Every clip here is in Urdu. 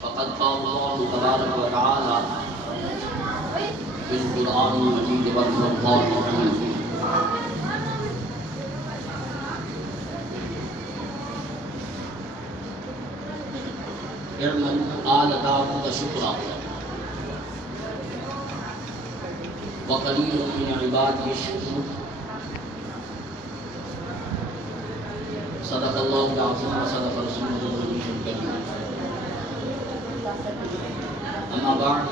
فقد قال الله تبارك وتعالى في القرآن المجيد والفرقان الحميد اعمل آل داود شكرا وقليل من عبادي الشكور صدق الله العظيم وصدق رسوله النبي الكريم. أما بعد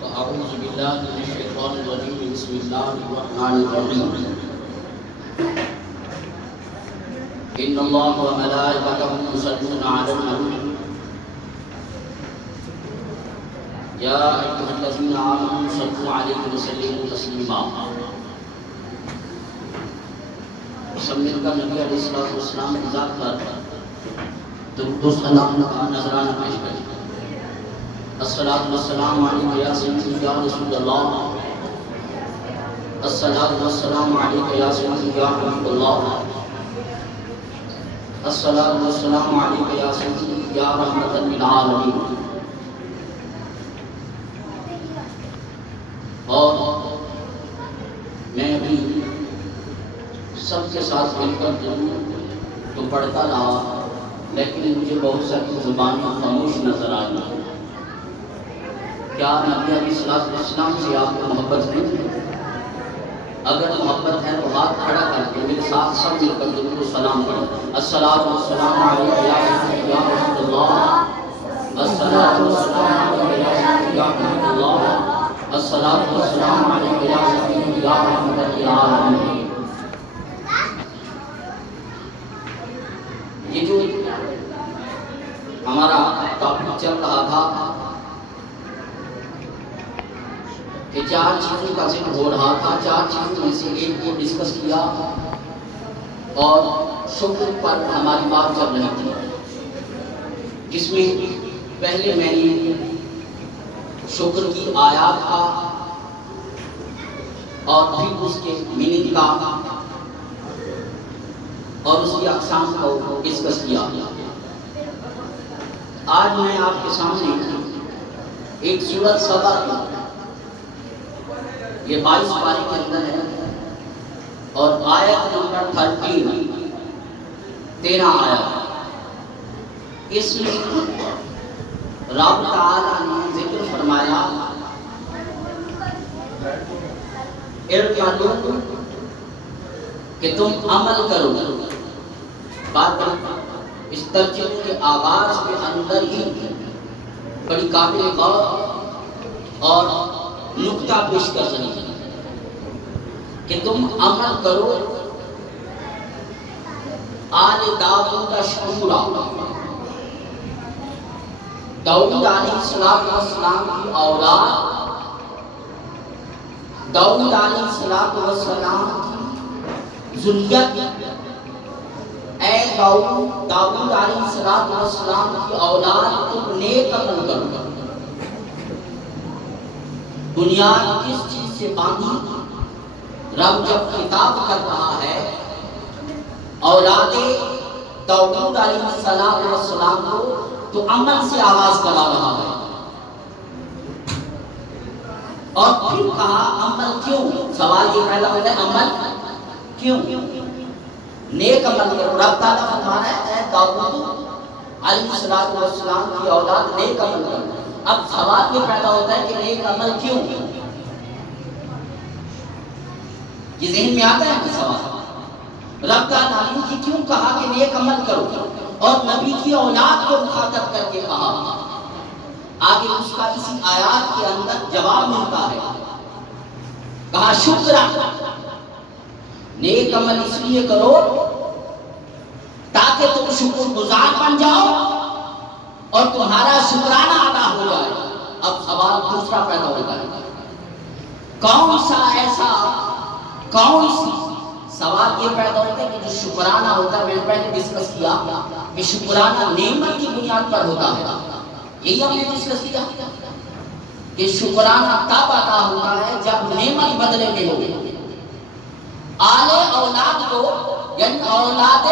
فأعوذ بالله من الشيطان الرجيم بسم الله الرحمن الرحيم. إن الله وملائكته يصلون على النبي يا أيها الذين آمنوا صلوا عليه وسلموا تسليما. سمیر کا نبی علیہ السلام کی ذات پر درود و سلام کا نذرانہ پیش کریں. الصلاۃ والسلام علیک یا سیدی یا رسول اللہ، الصلاۃ والسلام علیک یا سیدی یا حبیب اللہ، الصلاۃ والسلام علیک یا سیدی یا رحمۃ للعالمین. اور میں ابھی سب کے ساتھ مل کر تو پڑھتا رہا، لیکن مجھے بہت ساری زبانیں خاموش نظر آئی. کیا نبی علیہ السلام سے آپ کو محبت نہیں ہے؟ اگر محبت ہے تو ہاتھ کھڑا کر کے میرے ساتھ سب مل کر درود و سلام پڑھیں. الصلاۃ والسلام علیک یا سیدی یا رسول اللہ، الصلاۃ والسلام علیک یا سیدی یا حبیب اللہ، الصلاۃ والسلام علیک یا سیدی یا رحمۃ للعالمین. یہ جو ہمارا ٹاپک چل رہا تھا کہ چار چیزوں کا ذکر ہو رہا تھا، چار چیزوں میں سے ایک کو ڈسکس کیا اور شکر پر ہماری بات چل رہی تھی، جس میں پہلے میں نے شکر کی آیات کا اور پھر اس کے میننگ کا اور اس کی اقسام کو ڈسکس کیا. آج میں آپ کے سامنے ایک سورۃ سبا کی، یہ 22 پارے کے اندر ہے اور آیت نمبر 13 آیت. اس میں رب تعالیٰ نے ذکر فرمایا ارکعوا کہ تم عمل کرو. بات اس ترجمے کے آغاز کے اندر ہی بڑی قابل غور اور نقطہ پیش کر رہی ہے کہ تم عمل کرو آل داؤد شکورا. داؤد علیہ السلام کی اولاد، داؤد علیہ السلام کی ذریت، اے داؤد علیہ السلام کی اولاد تم نیک عمل کرو. بنیاد کس چیز سے باندھی؟ رب جب خطاب کر رہا ہے اولاد داؤد علیہ السلام کو تو عمل سے آغاز کرا رہا ہے. اور پھر کہا عمل کیوں؟ سوال یہ پیدا ہوتا ہے عمل کیوں؟ نیک عمل کرو. رب تعالیٰ فرما رہا ہے اے داؤد علیہ السلام کی اولاد نیک عمل کرو. اب سوال یہ پیدا ہوتا ہے کہ نیک عمل کیوں؟ یہ ذہن میں آتا ہے کہ سوال رب تعالیٰ نے کہ کیوں کہا کہ نیک عمل کرو اور نبی کی اولاد کو مخاطب کر کے کہا. آگے اس کا اسی آیات کے اندر جواب ملتا ہے. کہا شکرا، نیک عمل اس لیے کرو تاکہ تم شکر گزار بن جاؤ اور تمہارا شکرانہ ادا ہو جائے. اب سوال دوسرا پیدا ہوتا ہے کون سی سوال یہ پیدا ہوتا ہے کہ جو شکرانہ ہوتا ہے، میں نے پہلے ڈسکس کیا کہ شکرانہ نعمت کی بنیاد پر ہوتا ہے. یہی ہم نے ڈسکس کیا کہ شکرانہ تب ادا ہوتا ہے جب نعمت بدلے میں ہو. آل اولاد کو یعنی اولاد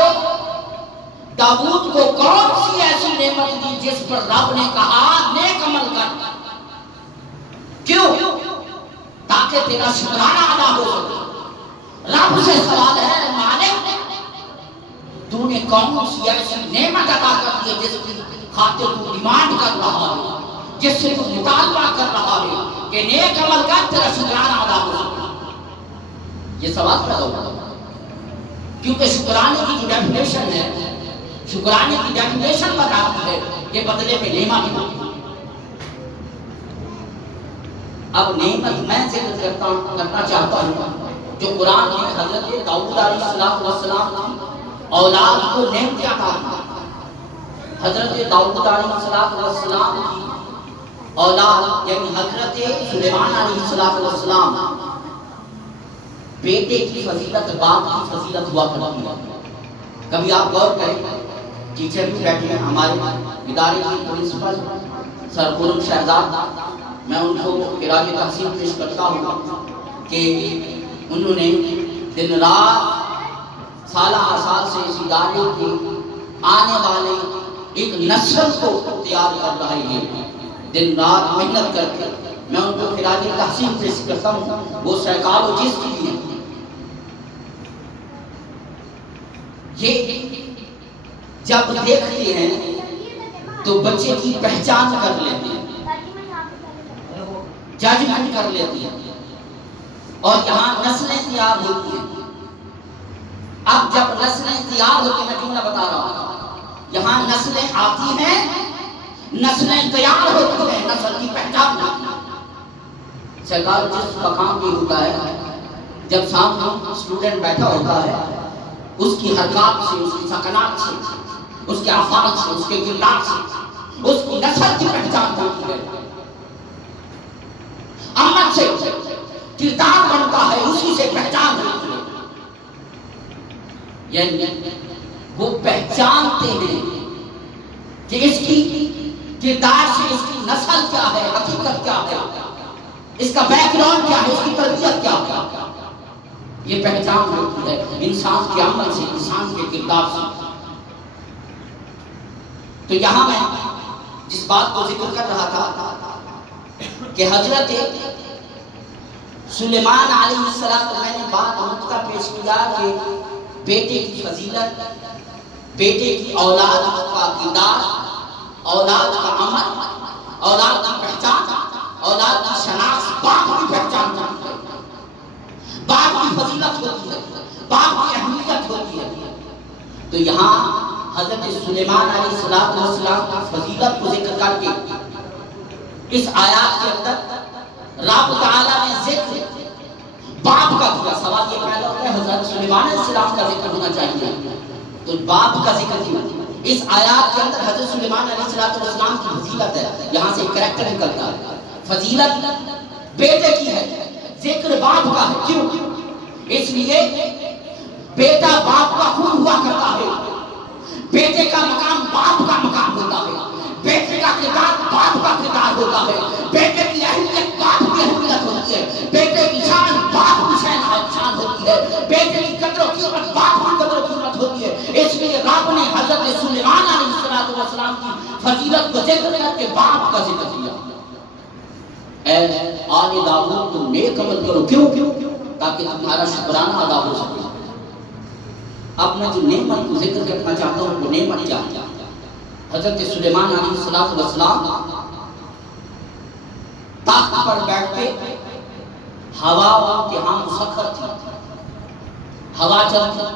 داؤد کو کون سی ایسی نعمت دی جس پر رب نے کہا نیک عمل کر؟ کیوں؟ تاکہ تیرا شکرانہ ادا ہو سکے۔ رب سے سوال ہے، مالک تو نے کون سی ایسی نعمت عطا کر دی جس کی خاطر تو ڈیمانڈ کر رہا ہے، جس سے تو مطالبہ کر رہا ہے کہ نیک عمل کر تیرا شکرانہ ادا ہو سکے؟ یہ سوال پیدا ہوگا، کیونکہ شکرانے کی جو ڈیفینیشن ہے، شکرانے کی ڈیفینیشن بتاتی ہے کہ بدلے میں نعمت کی۔ اب نعمت میں ذکر کرنا چاہتا ہوں جو قرآن میں حضرت داؤد علیہ السلام کی اولاد کو نعمت عطا کی۔ حضرت داؤد علیہ السلام کی اولاد یعنی حضرت سلیمان علیہ السلام، بیٹے کی فضیلت باپ کی فضیلت ہوا کرتی ہے۔ کبھی آپ غور کریں، ٹیچر بھی بیٹھے ہیں ہمارے ادارے کے پرنسپل سر غلام شہزاد، میں ان کو خراج تحسین پیش کرتا ہوں کہ انہوں نے دن رات سالہ سال سے اس ادارے کے آنے والے ایک نسل کو تیار کر رہے ہیں، دن رات محنت کر کے میں ان کو خراج تحسین پیش کرتا ہوں۔ وہ سائیکالوجسٹ بھی ہیں، یہ جب دیکھتے ہیں تو بچے کی پہچان کر لیتے ہیں، ججمنٹ کر لیتی ہیں، اور یہاں نسلیں تیار ہوتی ہیں۔ اب جب نسلیں تیار ہوتی ہیں، میں جملہ بتا رہا ہوں، یہاں نسلیں آتی ہیں، نسلیں تیار ہوتی ہیں، نسل کی پہچان ہوتی ہے۔ سائیکالوجسٹ کا کام یہ ہوتا ہے، جب سامنے اسٹوڈنٹ بیٹھا ہوتا ہے، اس کی حرکات سے، اس کی سکنات سے، اس کے افعال سے، اس کے کردار سے اس کی نسل کی پہچان ہوتی ہے۔ امت سے کردار بنتا ہے، اسی سے پہچان ہوتی ہے۔ یعنی وہ پہچانتے ہیں کہ اس کی کردار سے اس کی نسل کیا ہے، حقیقت کیا ہے، اس کا بیک گراؤنڈ کیا ہے، اس کی تربیت کیا ہے، یہ پہچان ہوتی ہے انسان کے عمل سے، انسان کے کردار سے۔ تو یہاں میں جس بات کو ذکر کر رہا تھا کہ حضرت سلیمان علیہ السلام، میں نے بات نقطہ پیش کیا کہ بیٹے کی فضیلت، بیٹے کی اولاد کا کردار، اولاد کا عمل، اولاد کی پہچان، اولاد کی شناخت باپ کی پہچان ہوتی ہے، باپ کی فضیلت ہوتی ہے، باپ کی اہمیت ہوتی ہے۔ تو یہاں حضرت سلیمان علیہ السلام کی فضیلت کو ذکر کر کے اس آیات کے اندر رب تعالیٰ نے ذکر باپ کا کیا۔ سوال یہ پیدا ہوتا ہے، حضرت سلیمان علیہ السلام کا ذکر ہونا چاہیے، تو باپ کا ذکر کیوں؟ اس آیات کے اندر حضرت سلیمان علیہ السلام کی فضیلت ہے، یہاں سے کریکٹر نکلتا ہے۔ فضیلت بیٹے کی ہے، ذکر باپ کا ہے، کیوں؟ اس لیے بیٹا باپ کا خون ہوا کرتا ہے، بیٹے کا مقام باپ کا مقام ہوتا ہے، بیٹے کا کردار باپ کا کردار ہوتا ہے، بیٹے کی اہمیت باپ کی اہمیت ہوتی ہے، بیٹے کی شان باپ کی شان ہوتی ہے، بیٹے کی قدر و قیمت باپ کی قدر و قیمت ہوتی ہے۔ اس لیے رب نے حضرت سلیمان علیہ السلام کی فضیلت کو ذکر کر کے باپ کا ذکر کیا۔ اے آل داؤد تم نیک عمل کرو، کیوں؟ تاکہ تمہارا شکرانہ ادا ہو سکے۔ اب میں جو نعمت کو ذکر کرنا چاہتا ہوں وہ نعمت کیا ہے؟ حضرت سلیمان علیہ السلام تخت پر بیٹھتے، ہوا ان کے ہاں مسخر تھی، ہوا چلتی،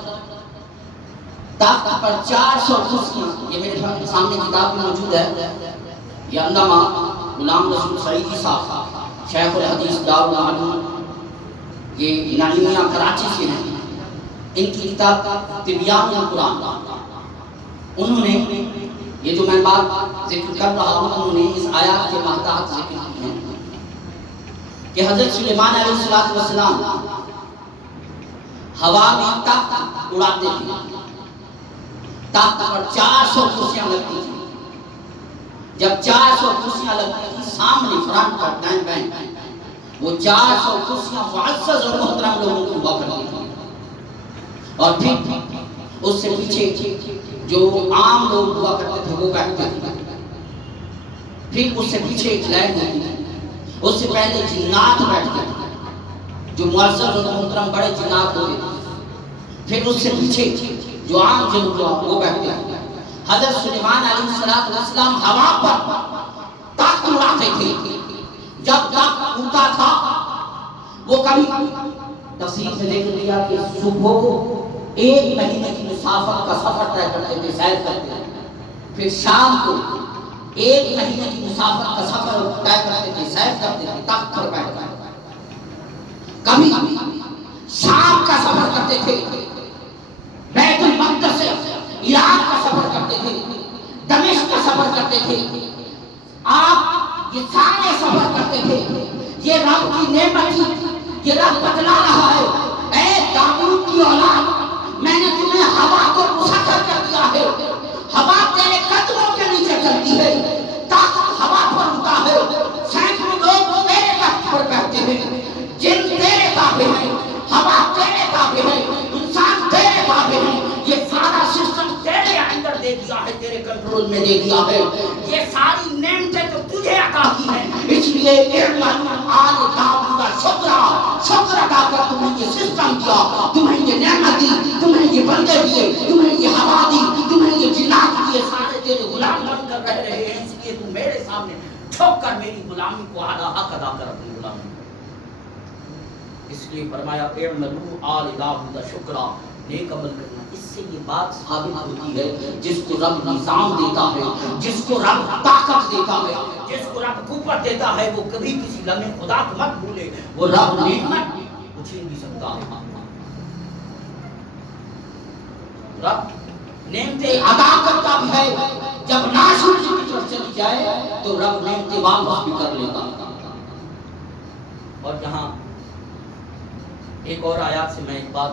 تخت پر 400 کرسیاں، یہ میرے سامنے کتاب میں موجود ہے، یہ اندامہ غلام رسول سعیدی صاحب شیخ الحدیث دار العلوم، یہ نعیمیہ کراچی سے ہیں، ان کی کتاب تبیان القرآن، انہوں نے یہ جو میں بات ذکر کر رہا ہوں، انہوں نے اس آیات کے محتاط ذکر کی ہیں کہ حضرت سلیمان علیہ السلام ہوا میں تخت اڑاتے تھے، تخت پر 400 کرسیاں لگتی تھیں، جب 400 کرسیاں لگتی تھیں سامنے فرنٹ پر دائیں بائیں، وہ 400 کرسیاں معزز اور محترم لوگوں کو ہوا کرتی تھیں، اور پھر اس سے پیچھے جو عام لوگ ہوا کرتے تھے وہ بیٹھتے تھے، پھر اس سے پیچھے ایک لائن ہوتی تھی، اس سے پہلے جنات بیٹھتے تھے جو معزز اور محترم بڑے جنات ہوتے تھے، پھر اس سے پیچھے جو عام جن ہوا وہ بیٹھتے تھے۔ حضرت سلیمان علیہ السلام ہوا پر تخت اڑاتے تھے، جب تخت اڑتا تھا وہ کبھی تفسیر میں دیکھ لیا کہ صبح کو 1 مہینے کی مسافت کا سفر طے کرتے تھے، سیر کرتے تھے، پھر شام کو 1 مہینے کی مسافت کا سفر طے کرتے تھے، سیر کرتے تھے تخت پر بیٹھ کر۔ کبھی شام کا سفر کرتے تھے، بیت المقدس سے عراق کا سفر کرتے تھے، دمشق کا سفر کرتے تھے۔ آپ یہ سارے سفر کرتے تھے، یہ رب کی نعمت تھی۔ یہ رب بتلا رہا ہے، اے داؤد کی اولاد، میں نے تمہیں ہوا کو مسخر کر دیا ہے، ہوا تیرے قدموں کے نیچے چلتی ہے، تخت ہوا پر اڑتا ہے، سینکڑوں لوگ تیرے تخت پر بیٹھتے ہیں، جن تیرے تابع ہیں، ہوا تیرے تابع ہے، انسان تیرے تابع ہیں، یہ سارا سسٹم تیرے اندر دے دیا ہے، تیرے کنٹرول میں دے دیا ہے، یہ ساری نعمتیں تو تجھے عطا کی ہیں، اس لیے اعملوا آل داؤد شکر ادا کر، تمہیں یہ سسٹم دیا، تمہیں یہ نعمت دی، تمہیں یہ بندے دیے، تمہیں یہ ہوا دی، تمہیں یہ جنات دیے، سارے تیرے غلام بن کر رہ رہے ہیں، اس لیے تم میرے سامنے جھک کر میری غلامی کو اعلیٰ حق ادا کر اپنی غلامی۔ اس لیے فرمایا اعملوا آل داؤد شکرا، نیک عمل کرنا۔ اس سے یہ بات ثابت ہوتی ہے، جس کو رب نظام دیتا ہے، جس کو رب طاقت دیتا ہے، جس کو رب قوت دیتا ہے، وہ کبھی کسی لمحے خدا کو مت بھولے، وہ رب نعمت کو چھین نہیں سکتا۔ رب نعمتیں عطا کرتا بھی ہے، جب ناشکری کی طرف چلی جائے تو رب نعمتیں واپس بھی کر لیتا۔ اور جہاں ایک اور آیات سے میں ایک بات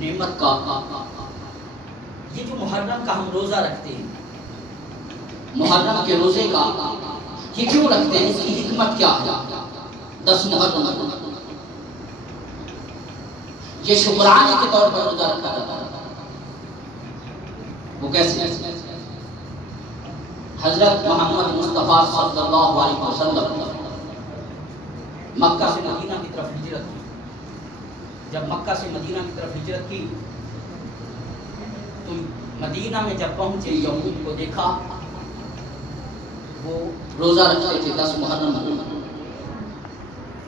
نعمت کا، یہ جو محرم کا ہم روزہ رکھتے ہیں، محرم کے روزے کا یہ کیوں رکھتے ہیں، اس کی حکمت کیا ہے؟ 10 محرم یہ شکرانے کے طور پر روزہ رکھا جاتا ہے۔ وہ کیسے؟ حضرت محمد مصطفیٰ صلی اللہ علیہ وسلم مکہ سے مدینہ کی طرف ہجرت کی۔ جب مکہ سے مدینہ کی طرف ہجرت کی تو مدینہ میں جب پہنچے، یہود کو دیکھا وہ روزہ رکھتے تھے 10 محرم۔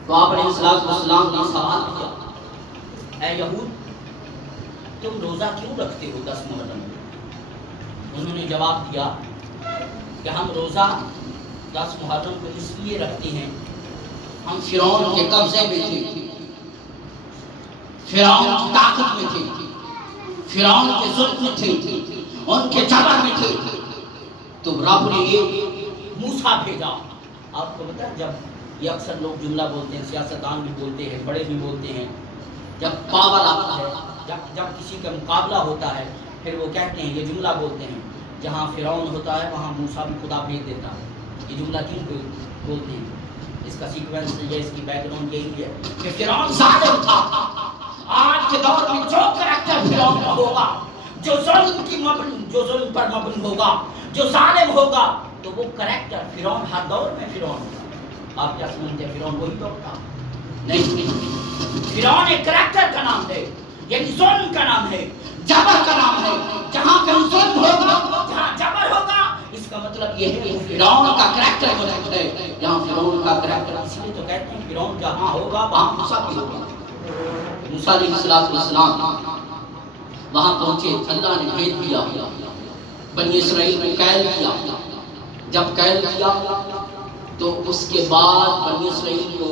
تو آپ علیہ السلام نے سوال کیا، اے یہود، تم روزہ کیوں رکھتے ہو 10 محرم؟ انہوں نے جواب دیا کہ ہم روزہ 10 محرم کو اس لیے رکھتے ہیں، ہم فرعون کے قبضے میں تھے، فرعون کی طاقت میں تھے، فرعون کے ظلم میں تھے، ان کے جبر میں تھے، تو رب نے ایک موسیٰ بھیجا۔ آپ کو پتہ ہے جب یہ اکثر لوگ جملہ بولتے ہیں، سیاستدان بھی بولتے ہیں، بڑے بھی بولتے ہیں، جب پاور آتا ہے، جب کسی کا مقابلہ ہوتا ہے، پھر وہ کہتے ہیں، یہ جملہ بولتے ہیں، جہاں فرعون ہوتا ہے وہاں موسیٰ بھی خدا بھیج دیتا ہے۔ یہ جملہ کیوں بولتے ہیں؟ اس کا سیکوینس یہ، اس کی بیک گراؤنڈ یہی ہے کہ فرعون ظالم تھا۔ آج کے دور میں جو کریکٹر فرعون کا ہوگا، جو ظلم پر مبنی ہوگا، جو ظالم ہوگا، تو وہ کریکٹر فرعون ہر دور میں فرعون ہوگا۔ آپ کیا سمجھتے ہیں فرعون وہی دور تھا؟ نہیں، فرعون ایک کریکٹر کا نام ہے، یعنی ظلم کا نام ہے، جبر کا نام ہے۔ جہاں کہیں ظلم ہوگا، جہاں جبر ہوگا، اس کا مطلب یہ ہے کہ فرعون کا کریکٹر موجود ہے۔ جہاں فرعون کا کریکٹر، اس لیے تو کہتے ہیں فرعون جہاں ہوگا وہاں موسیٰ بھی ہوگا۔ موسیٰ علیہ السلام وہاں پہنچے، اللہ نے بھیج دیا، بنی اسرائیل کو قید کیا۔ جب قید کیا تو اس کے بعد بنی اسرائیل کو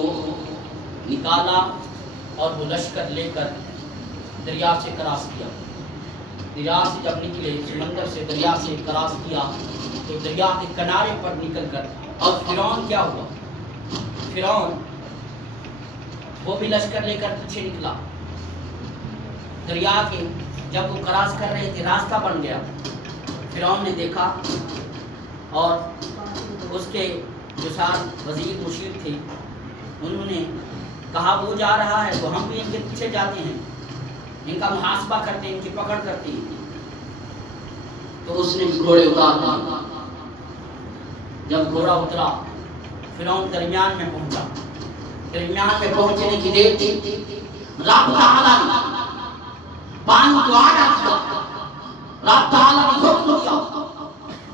نکالا اور وہ لشکر لے کر دریا سے کراس کیا۔ دریا سے جب نکلے، سمندر سے دریا سے کراس کیا تو دریا کے کنارے پر نکل کر، اور فرعون کیا ہوا؟ فرعون وہ بھی لشکر لے کر پیچھے نکلا دریا کے، جب وہ کراس کر رہے تھے راستہ بن گیا۔ فرعون نے دیکھا اور اس کے جو ساتھ وزیر مشیر تھے انہوں نے کہا وہ جا رہا ہے تو ہم بھی ان کے پیچھے جاتے ہیں، ان کا محاسبہ کرتے ہیں، ان کی پکڑ کرتے ہیں۔ تو اس نے گھوڑے اتار دیے۔ جب گھوڑا اترا فرعون درمیان میں پہنچا، درمیان میں پہنچنے کی دیر تھی، رب تعالیٰ نے پانی کو آگا کیا، رب تعالیٰ نے حکم دیا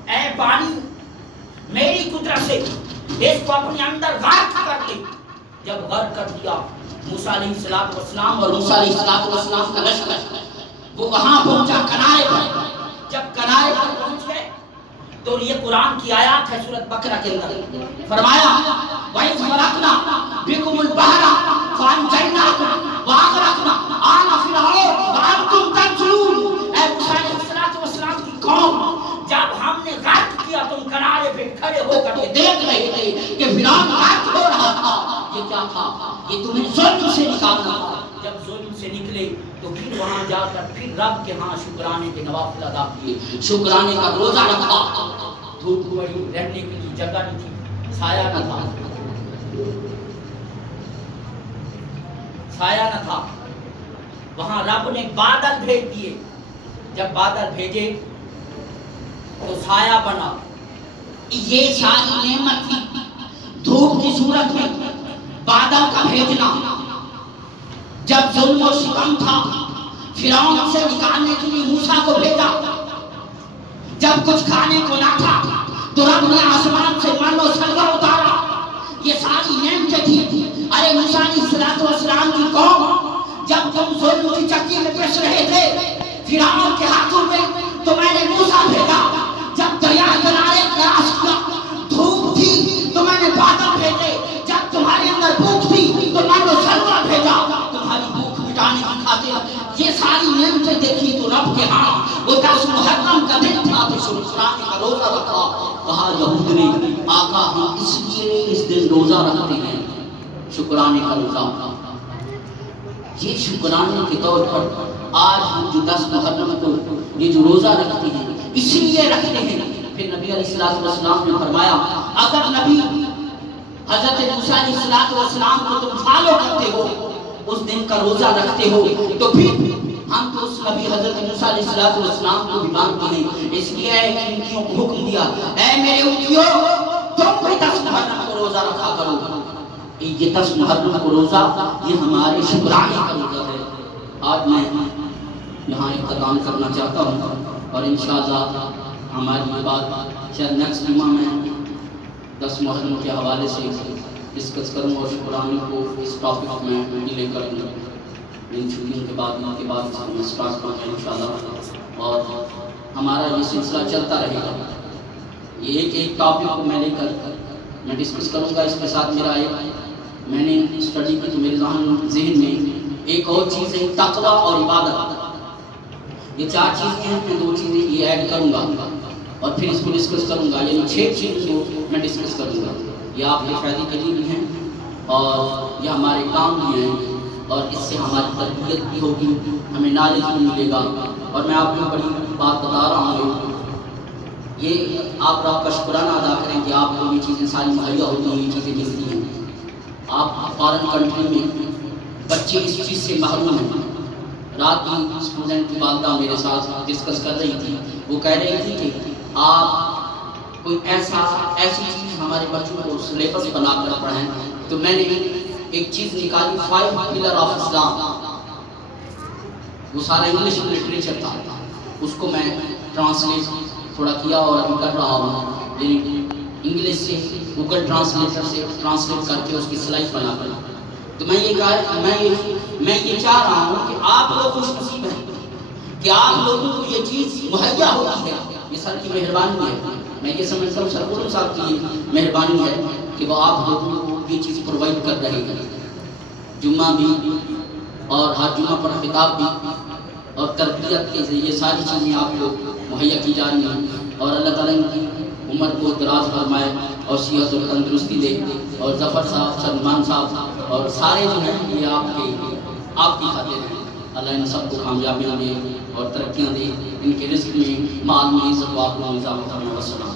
اے پانی میری قدرت سے اس کو اپنے اندر غرق کر دے۔ جب غرق کر دیا موسیٰ علیہ السلام اور موسیٰ علیہ السلام کا لشکر وہ وہاں پہنچا کنارے پر۔ جب کنارے پر پہنچ گئے تو یہ قرآن کی آیات ہے سورۃ بقرہ کے اندر، فرمایا وَإِذْ فَرَقْنَا بِكُمُ الْبَحْرَ فَأَنْجَيْنَاكُمْ وَأَغْرَقْنَا آلَ فِرْعَوْنَ وَأَنْتُمْ تَنظُرُونَ۔ اے موسیٰ علیہ السلام کی قوم، جب ہم نے غرق کیا تم کنارے پہ کھڑے ہو کر کے دیکھ رہے تھے کہ فرعون غرق ہو رہا تھا، یہ کیا تھا؟ یہ تمہیں ظلم سے نکالنا تھا۔ جب ظلم سے نکلے تو پھر وہاں جا کر پھر رب کے ہاں شکرانے کے نوافل ادا کیے، شکرانے کا روزہ رکھا۔ دھوپ پڑی، رہنے کے لیے جگہ نہیں تھی، سایہ نہ تھا، سایہ نہ تھا، وہاں رب نے بادل بھیج دیے۔ جب بادل بھیجے تو سایہ بنا۔ یہ ساری نعمت تھی دھوپ کی صورت میں بادل کا بھیجنا۔ جب ظلم و ستم تھا فرعون سے نکالنے کے لیے موسیٰ کو بھیجا۔ جب کچھ کھانے کو نہ تھا تو رب نے آسمان سے من و سلوہ اتارا۔ یہ ساری نعمتیں تھی۔ ارے موسیٰ علیہ السلام کی قوم، جب تم ظلم کی چکی میں پس رہے تھے فرعون کے ہاتھوں میں تو میں نے موسیٰ بھیجا۔ جب دریا کنارے کراس کیا دھوپ تھی تو میں نے بادل بھیجے۔ جب تمہارے اندر بھوک تھی تو میں نے سلوہ بھیجا تمہاری بھوک مٹانے کی خاطر۔ یہ ساری نعمتیں دیکھی تو رب کے ہاں وہ 10 محرم کا دن تھا تو شکرانے کا روزہ رکھا۔ کہا یہود نے آقا ہم اس لیے اس دن روزہ رکھتے ہیں، شکرانے کا روزہ۔ یہ شکرانے کے طور پر آج ہم جو 10 محرم کو یہ جو روزہ رکھتے ہیں اس لیے رکھتے ہیں۔ پھر نبی علیہ السلام نے فرمایا اگر نبی حضرت موسیٰ علیہ السلام کو تم فالو کرتے ہو، اس دن کا روزہ رکھتے ہو، تو پھر ہم تو اس نبی حضرت موسیٰ علیہ السلام کو بھی مانتے ہیں۔ اس لیے اونٹیوں کو حکم دیا اے میرے اونٹیوں تم بھی 10 محرم کو روزہ رکھا کرو۔ یہ 10 محرم کو روزہ یہ ہمارے شکرانے کا روزہ ہے۔ آج میں یہاں اختتام کرنا چاہتا ہوں اور انشاءاللہ ہماری بات شاید نیکسٹ جمعہ میں 10 محرم کے حوالے سے ڈسکس کروں اور شکرانے کو اس ٹاپک میں لے کر ان چھٹیوں کے بعد میں سٹارٹ کروں گا انشاءاللہ، اور ہمارا یہ سلسلہ چلتا رہے گا۔ یہ ایک ٹاپک کو میں لے کر میں ڈسکس کروں گا۔ اس کے ساتھ میرا میں نے اسٹڈی کی تو میرے ذہن میں ایک اور چیز ہے تقوی اور عبادت۔ یہ 4 چیزیں ہیں، میں 2 چیزیں یہ ایڈ کروں گا اور پھر اس کو ڈسکس کروں گا، یعنی 6 چیزیں کو میں ڈسکس کروں گا۔ یہ آپ کے فائدے کے لیے بھی ہیں اور یہ ہمارے کام بھی ہیں، اور اس سے ہماری تربیت بھی ہوگی، ہمیں نالج بھی ملے گا۔ اور میں آپ کو بڑی بات بتا رہا ہوں، یہ آپ رب کا شکرانہ ادا کریں کہ آپ کو یہ چیزیں ساری مہیا ہوتی ہیں، یہ چیزیں ملتی ہیں۔ آپ فارن کنٹری میں بچے اس چیز سے محروم ہیں۔ رات کی اسٹوڈنٹ کی والدہ میرے ساتھ ڈسکس کر رہی تھی، وہ کہہ رہی تھی کہ آپ کوئی ایسی چیز ہمارے بچوں کو سلیبس بنا کر پڑھائیں۔ تو میں نے ایک چیز نکالی 5 پلر آف اسلام، وہ سارا انگلش لٹریچر تھا، اس کو میں ٹرانسلیٹ تھوڑا کیا اور ابھی کر رہا ہوں، یعنی انگلش سے گوگل ٹرانسلیٹر سے ٹرانسلیٹ کر کے اس کی سلائڈ بنا کر۔ تو میں یہ چاہ رہا ہوں کہ آپ لوگ خوش نصیب ہیں کہ آپ لوگوں کو یہ چیز مہیا ہوتی ہے، یہ سر کی مہربانی ہے۔ میں یہ سمجھتا ہوں سر قرم صاحب کی مہربانی ہے کہ وہ آپ لوگوں کو یہ چیز پرووائڈ کر رہے ہیں۔ جمعہ بھی اور ہر جمعہ پر خطاب بھی اور تربیت کے ذریعے یہ ساری چیزیں آپ کو مہیا کی جا رہی ہیں، اور اللہ تعالیٰ کی عمر کو دراز فرمائے اور صحت اور تندرستی دے، اور ظفر صاحب، سلمان صاحب اور سارے جو ہیں یہ آپ کی خاطر ہیں۔ اللہ ان سب کو کامیابیاں دے اور ترقیاں دے، ان کے رزق میں، مال میں، عزت و آبرو میں اضافہ کرنا۔ والسلام۔